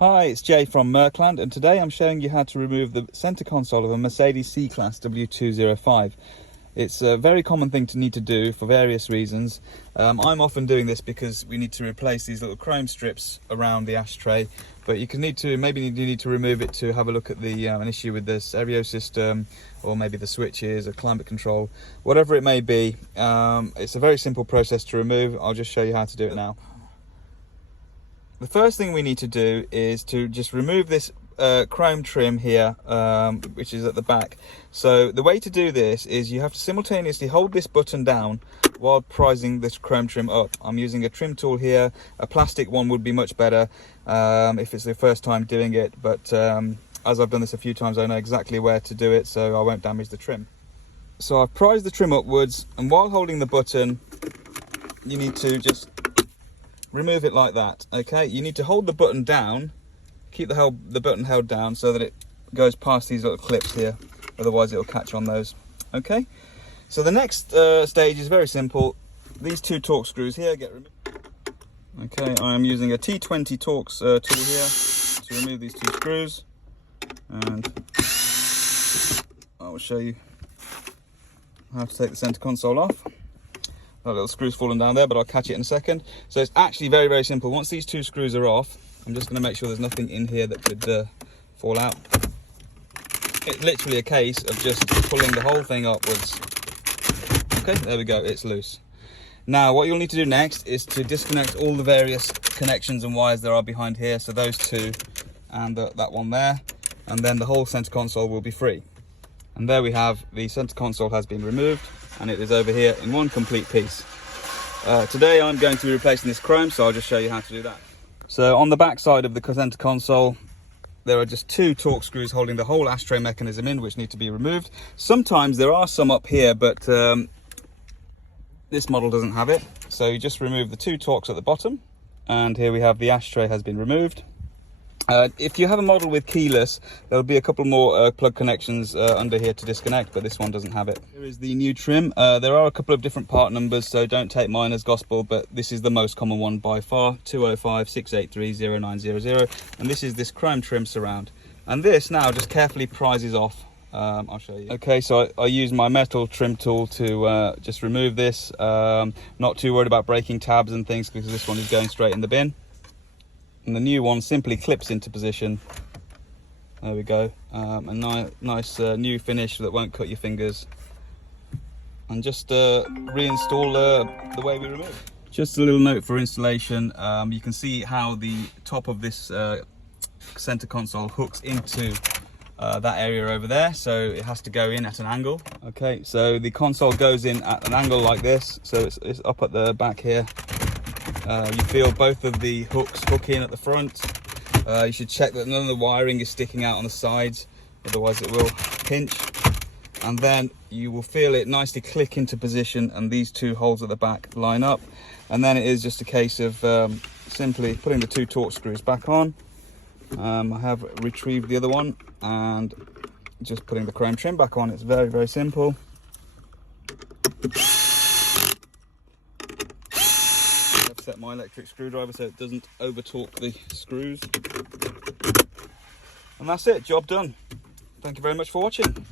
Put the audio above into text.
Hi, it's Jay from Merkland, and today I'm showing you how to remove the centre console of a Mercedes C-Class W205. It's a very common thing to need to do for various reasons. I'm often doing this because we need to replace these little chrome strips around the ashtray, but you need to remove it to have a look at the an issue with the stereo system, or maybe the switches or climate control, whatever it may be. It's a very simple process to remove. I'll just show you how to do it now. The first thing we need to do is to just remove this chrome trim here, which is at the back. So the way to do this is you have to simultaneously hold this button down while prising this chrome trim up. I'm using a trim tool here. A plastic one would be much better if it's the first time doing it, but as I've done this a few times, I know exactly where to do it, so I won't damage the trim. So I've prised the trim upwards, and while holding the button, you need to just remove it like that. Okay, you need to hold the button down, keep the button held down so that it goes past these little clips here, otherwise it'll catch on those. Okay, so the next stage is very simple. These two Torx screws here get removed. Okay, I am using a T20 Torx tool here to remove these two screws, and I will show you how to take the center console off. That little screw's fallen down there, but I'll catch it in a second. So it's actually very, very simple. Once these two screws are off, I'm just going to make sure there's nothing in here that could fall out. It's literally a case of just pulling the whole thing upwards. Okay, there we go, it's loose. Now what you'll need to do next is to disconnect all the various connections and wires there are behind here. So those two and that one there, and then the whole center console will be free. And there we have, the center console has been removed, and it is over here in one complete piece. Today I'm going to be replacing this chrome, so I'll just show you how to do that. So on the back side of the center console, there are just two Torx screws holding the whole ashtray mechanism in, which need to be removed. Sometimes there are some up here, but this model doesn't have it. So you just remove the two Torx at the bottom, and here we have the ashtray has been removed. If you have a model with keyless, there'll be a couple more plug connections under here to disconnect, but this one doesn't have it. Here is the new trim. There are a couple of different part numbers, so don't take mine as gospel, but this is the most common one by far, 205 683 0900, and this is this chrome trim surround. And this now just carefully prises off. I'll show you. Okay, so I use my metal trim tool to just remove this. Not too worried about breaking tabs and things, because this one is going straight in the bin. And the new one simply clips into position. There we go. A nice new finish that won't cut your fingers. And just reinstall the way we remove. Just a little note for installation. You can see how the top of this center console hooks into that area over there, so it has to go in at an angle. Okay, so the console goes in at an angle like this, so it's up at the back here. You feel both of the hooks hook in at the front. You should check that none of the wiring is sticking out on the sides, otherwise it will pinch. And then you will feel it nicely click into position, and these two holes at the back line up. And then it is just a case of simply putting the two Torx screws back on. I have retrieved the other one and just putting the chrome trim back on. It's very, very simple. Set my electric screwdriver so it doesn't over torque the screws, and that's it, job done. Thank you very much for watching.